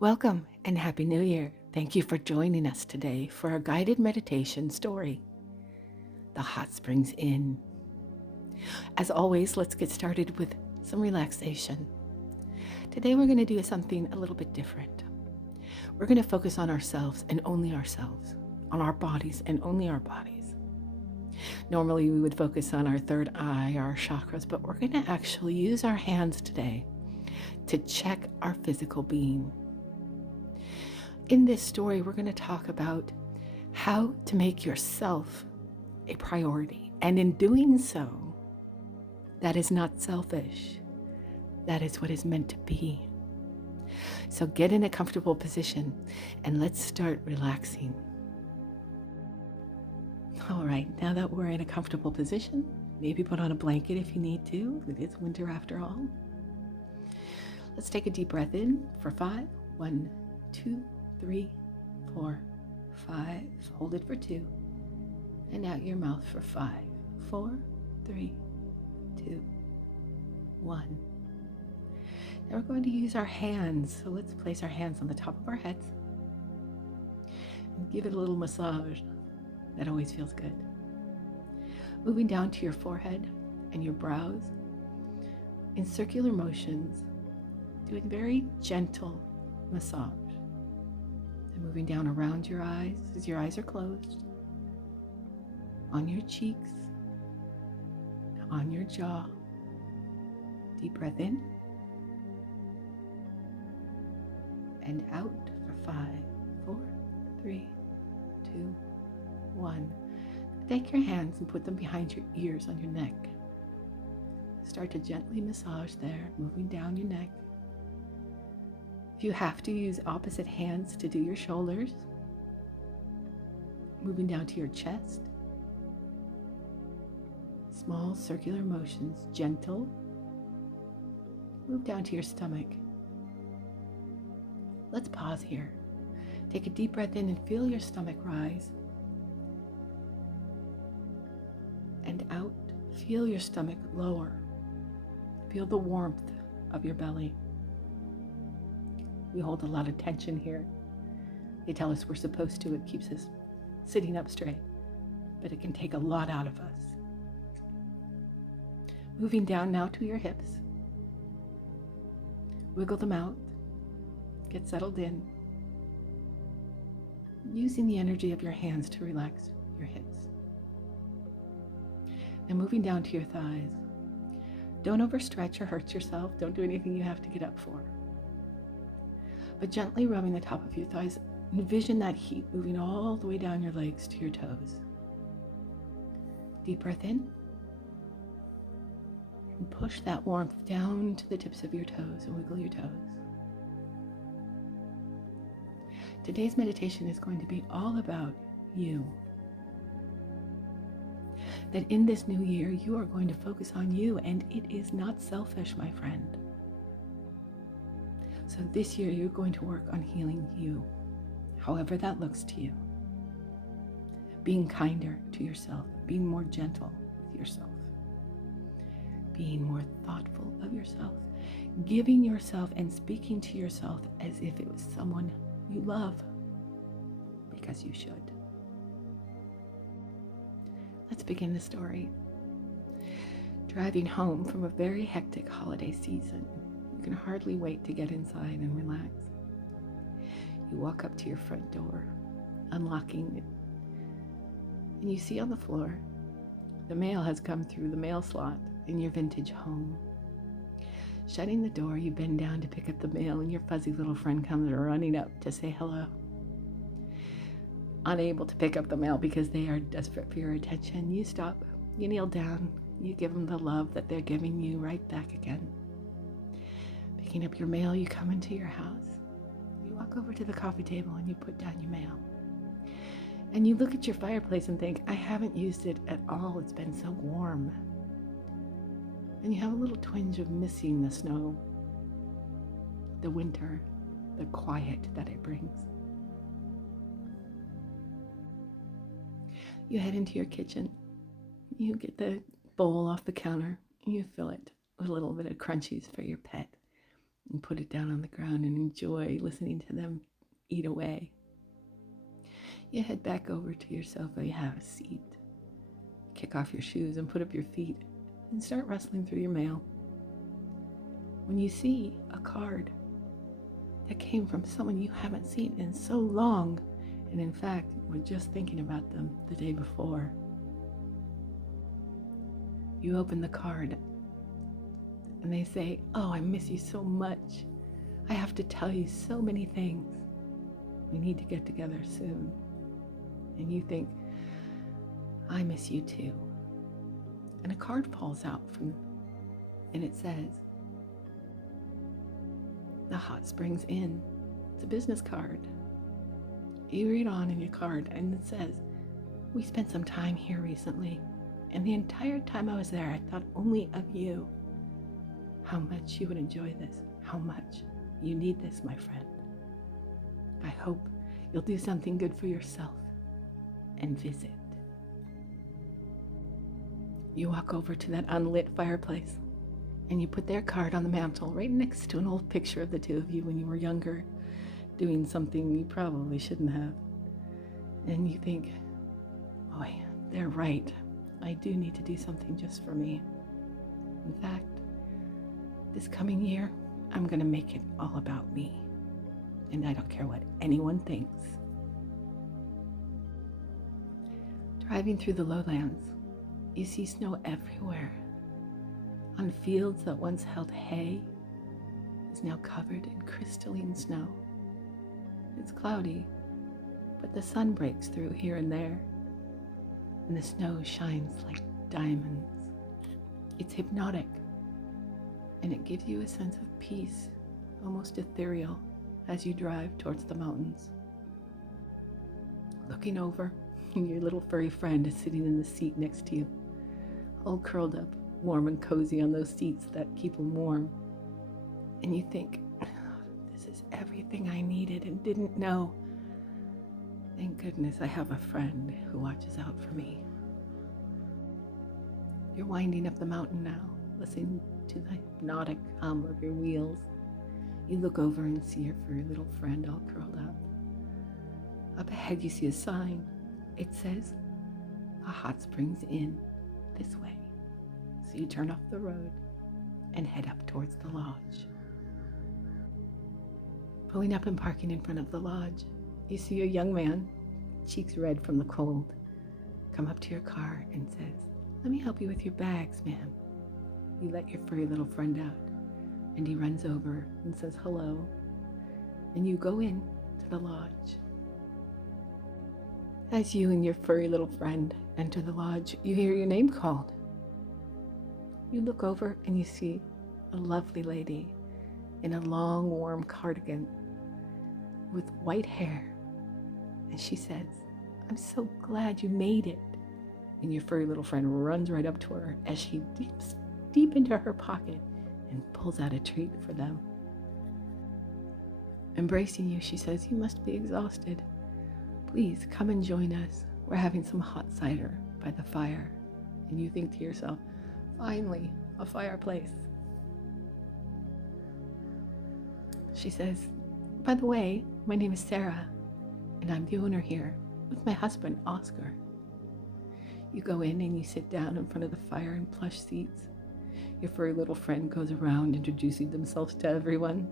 Welcome and Happy New Year. Thank you for joining us today for our guided meditation story, The Hot Springs Inn. As always, let's get started with some relaxation. Today we're going to do something a little bit different. We're going to focus on ourselves and only ourselves, on our bodies and only our bodies. Normally we would focus on our third eye, our chakras, but we're going to actually use our hands today to check our physical being. In this story, we're going to talk about how to make yourself a priority. And in doing so, that is not selfish. That is what is meant to be. So get in a comfortable position and let's start relaxing. All right, now that we're in a comfortable position, maybe put on a blanket if you need to. It is winter after all. Let's take a deep breath in for 5. 1, 2, 3, 4, 5. Hold it for 2. And out your mouth for 5, 4, 3, 2, 1. Now we're going to use our hands. So let's place our hands on the top of our heads and give it a little massage. That always feels good. Moving down to your forehead and your brows in circular motions, doing very gentle massage. And moving down around your eyes as your eyes are closed, on your cheeks, on your jaw. Deep breath in and out for 5, 4, 3, 2, 1. Take your hands and put them behind your ears on your neck. Start to gently massage there, moving down your neck. If you have to, use opposite hands to do your shoulders. Moving down to your chest. Small circular motions, gentle. Move down to your stomach. Let's pause here. Take a deep breath in and feel your stomach rise. And out, feel your stomach lower. Feel the warmth of your belly. We hold a lot of tension here. They tell us we're supposed to. It keeps us sitting up straight, but it can take a lot out of us. Moving down now to your hips. Wiggle them out. Get settled in. Using the energy of your hands to relax your hips. And moving down to your thighs. Don't overstretch or hurt yourself. Don't do anything you have to get up for. But gently rubbing the top of your thighs, envision that heat moving all the way down your legs to your toes. Deep breath in. And push that warmth down to the tips of your toes and wiggle your toes. Today's meditation is going to be all about you. That in this new year, you are going to focus on you, and it is not selfish, my friend. So this year, you're going to work on healing you, however that looks to you. Being kinder to yourself, being more gentle with yourself, being more thoughtful of yourself, giving yourself and speaking to yourself as if it was someone you love, because you should. Let's begin the story. Driving home from a very hectic holiday season, you can hardly wait to get inside and relax. You walk up to your front door, unlocking it, and you see on the floor, the mail has come through the mail slot in your vintage home. Shutting the door, you bend down to pick up the mail, and your fuzzy little friend comes running up to say hello. Unable to pick up the mail because they are desperate for your attention, you stop, you kneel down, you give them the love that they're giving you right back again. Picking up your mail, you come into your house. You walk over to the coffee table and you put down your mail. And you look at your fireplace and think, I haven't used it at all. It's been so warm. And you have a little twinge of missing the snow, the winter, the quiet that it brings. You head into your kitchen. You get the bowl off the counter. You fill it with a little bit of crunchies for your pet. and put it down on the ground and enjoy listening to them eat away. You head back over to your sofa, you have a seat, kick off your shoes and put up your feet and start rustling through your mail. When you see a card that came from someone you haven't seen in so long, and in fact were just thinking about them the day before, you open the card and they say, "Oh, I miss you so much. I have to tell you so many things. We need to get together soon." And you think, "I miss you too." And a card falls out and it says, "The Hot Springs Inn." It's a business card. You read on in your card and it says, "We spent some time here recently, and the entire time I was there, I thought only of you. How much you would enjoy this. How much you need this, my friend. I hope you'll do something good for yourself and visit." You walk over to that unlit fireplace and you put their card on the mantle right next to an old picture of the two of you when you were younger, doing something you probably shouldn't have. And you think, "Boy, they're right. I do need to do something just for me. In fact, this coming year, I'm going to make it all about me. And I don't care what anyone thinks." Driving through the lowlands, you see snow everywhere. On fields that once held hay is now covered in crystalline snow. It's cloudy, but the sun breaks through here and there, and the snow shines like diamonds. It's hypnotic, and it gives you a sense of peace, almost ethereal, as you drive towards the mountains. Looking over, your little furry friend is sitting in the seat next to you, all curled up, warm and cozy on those seats that keep them warm. And you think, "This is everything I needed and didn't know. Thank goodness I have a friend who watches out for me." You're winding up the mountain now, listening to the hypnotic hum of your wheels. You look over and see your furry little friend all curled up. Up ahead you see a sign. It says, "A Hot Springs Inn, this way." So you turn off the road and head up towards the lodge. Pulling up and parking in front of the lodge, you see a young man, cheeks red from the cold, come up to your car and says, "Let me help you with your bags, ma'am." You let your furry little friend out, and he runs over and says hello, and you go in to the lodge. As you and your furry little friend enter the lodge, you hear your name called. You look over and you see a lovely lady in a long, warm cardigan with white hair. And she says, "I'm so glad you made it." And your furry little friend runs right up to her as she dips deep into her pocket and pulls out a treat for them. Embracing you, she says, "You must be exhausted. Please come and join us. We're having some hot cider by the fire." And you think to yourself, "Finally, a fireplace." She says, "By the way, my name is Sarah, and I'm the owner here with my husband, Oscar." You go in and you sit down in front of the fire in plush seats. Your furry little friend goes around introducing themselves to everyone.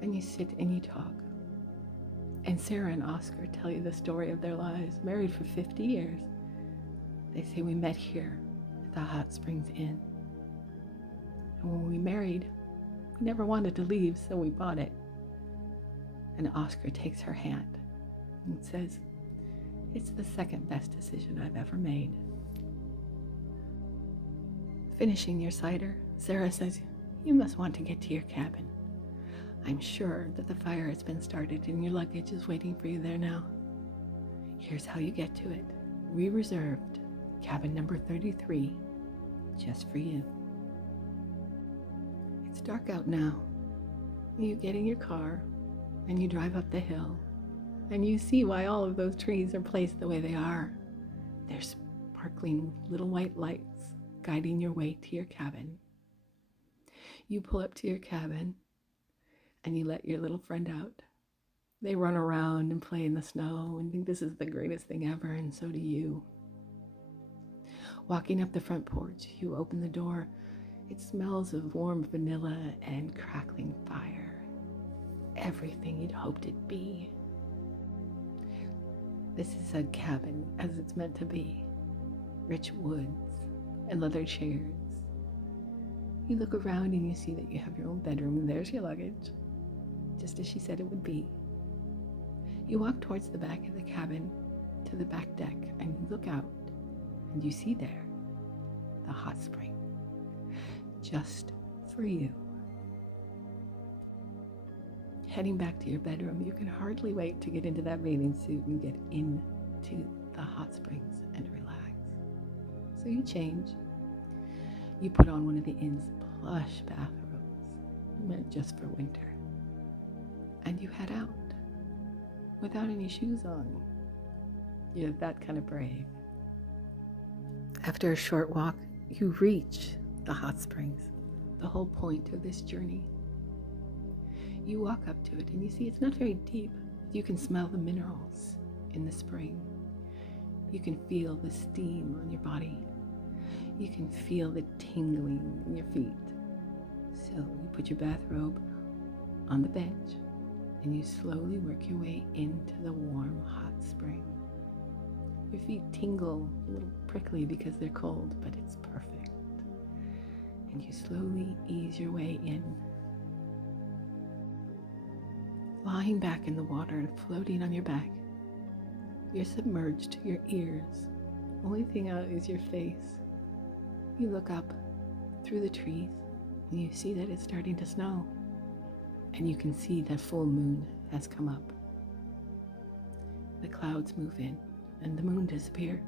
And you sit and you talk. And Sarah and Oscar tell you the story of their lives, married for 50 years. They say, "We met here at the Hot Springs Inn. And when we married, we never wanted to leave, so we bought it." And Oscar takes her hand and says, "It's the second best decision I've ever made." Finishing your cider, Sarah says, "You must want to get to your cabin. I'm sure that the fire has been started and your luggage is waiting for you there now. Here's how you get to it. We reserved cabin number 33 just for you." It's dark out now. You get in your car and you drive up the hill, and you see why all of those trees are placed the way they are. They're sparkling little white lights guiding your way to your cabin. You pull up to your cabin and you let your little friend out. They run around and play in the snow and think this is the greatest thing ever, and so do you. Walking up the front porch, you open the door. It smells of warm vanilla and crackling fire. Everything you'd hoped it'd be. This is a cabin as it's meant to be. Rich woods and leather chairs. You look around and you see that you have your own bedroom, and there's your luggage, just as she said it would be. You walk towards the back of the cabin to the back deck, and you look out, and you see there the hot spring, just for you. Heading back to your bedroom, you can hardly wait to get into that bathing suit and get into the hot springs and relax. So you change. You put on one of the inn's plush bathrobes, meant just for winter, and you head out without any shoes on. You're that kind of brave. After a short walk, you reach the hot springs, the whole point of this journey. You walk up to it and you see it's not very deep. You can smell the minerals in the spring. You can feel the steam on your body. You can feel the tingling in your feet. So you put your bathrobe on the bench and you slowly work your way into the warm, hot spring. Your feet tingle, a little prickly because they're cold, but it's perfect. And you slowly ease your way in. Lying back in the water and floating on your back, you're submerged to your ears. Only thing out is your face. You look up through the trees and you see that it's starting to snow. And you can see that full moon has come up. The clouds move in and the moon disappears.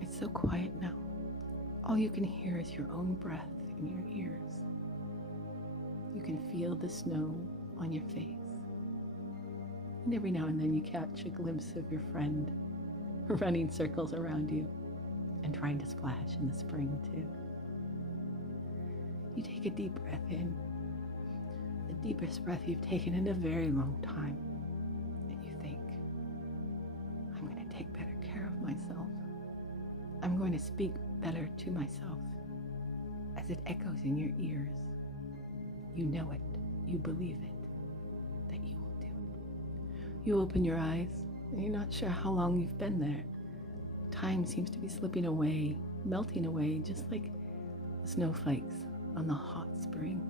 It's so quiet now. All you can hear is your own breath in your ears. You can feel the snow on your face. And every now and then you catch a glimpse of your friend running circles around you and trying to splash in the spring too. You take a deep breath in, the deepest breath you've taken in a very long time, and you think, I'm going to take better care of myself. I'm going to speak better to myself. As it echoes in your ears, you know it, you believe it, that you will do it. You open your eyes, and you're not sure how long you've been there. Time seems to be slipping away, melting away, just like the snowflakes on the hot springs.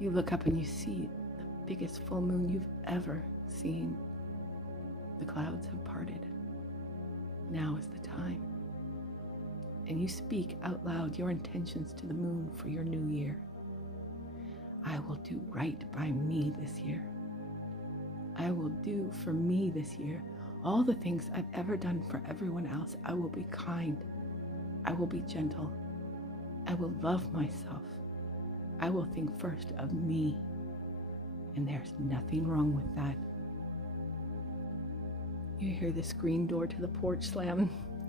You look up and you see the biggest full moon you've ever seen. The clouds have parted. Now is the time. And you speak out loud your intentions to the moon for your new year. I will do right by me this year. I will do for me this year all the things I've ever done for everyone else. I will be kind. I will be gentle. I will love myself. I will think first of me. And there's nothing wrong with that. You hear the screen door to the porch slam.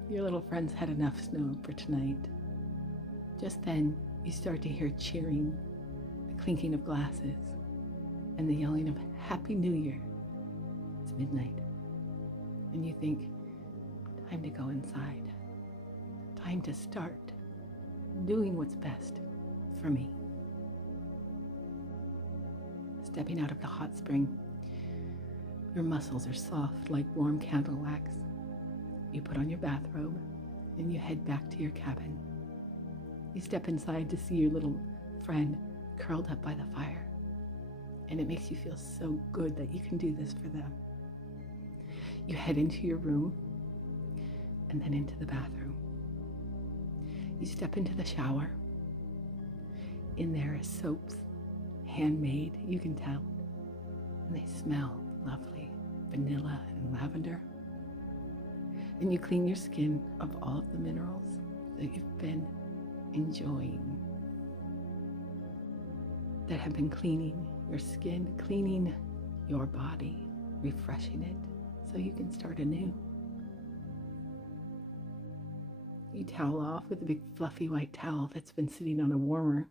Your little friend's had enough snow for tonight. Just then, you start to hear cheering, the clinking of glasses, and the yelling of Happy New Year. It's midnight. And you think, time to go inside. Time to start doing what's best for me. Stepping out of the hot spring, your muscles are soft like warm candle wax. You put on your bathrobe and you head back to your cabin. You step inside to see your little friend curled up by the fire. And it makes you feel so good that you can do this for them. You head into your room and then into the bathroom. You step into the shower. In there is soaps, handmade, you can tell. And they smell lovely, vanilla and lavender. And you clean your skin of all of the minerals that you've been enjoying, that have been cleaning your skin, cleaning your body, refreshing it so you can start anew. You towel off with a big fluffy white towel that's been sitting on a warmer,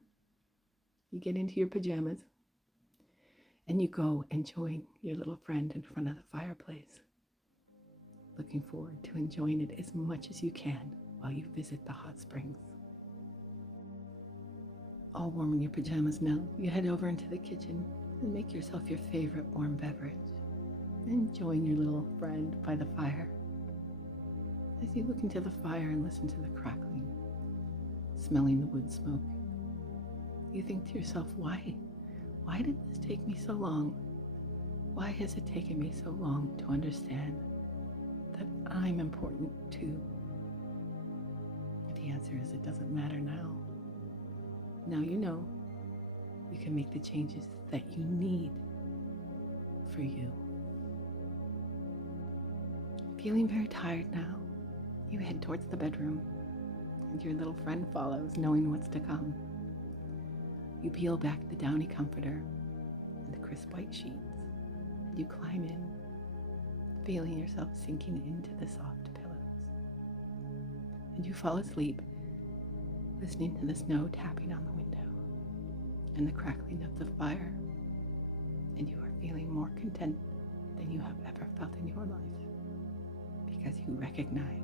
You get into your pajamas and you go and join your little friend in front of the fireplace, looking forward to enjoying it as much as you can while you visit the hot springs. All warm in your pajamas now, you head over into the kitchen and make yourself your favorite warm beverage and join your little friend by the fire. As you look into the fire and listen to the crackling, smelling the wood smoke, you think to yourself, why did this take me so long? Why has it taken me so long to understand that I'm important too? The answer is it doesn't matter now. Now you know you can make the changes that you need for you. Feeling very tired now, you head towards the bedroom, and your little friend follows, knowing what's to come. You peel back the downy comforter and the crisp white sheets, and you climb in, feeling yourself sinking into the soft pillows. And you fall asleep, listening to the snow tapping on the window and the crackling of the fire, and you are feeling more content than you have ever felt in your life, because you recognize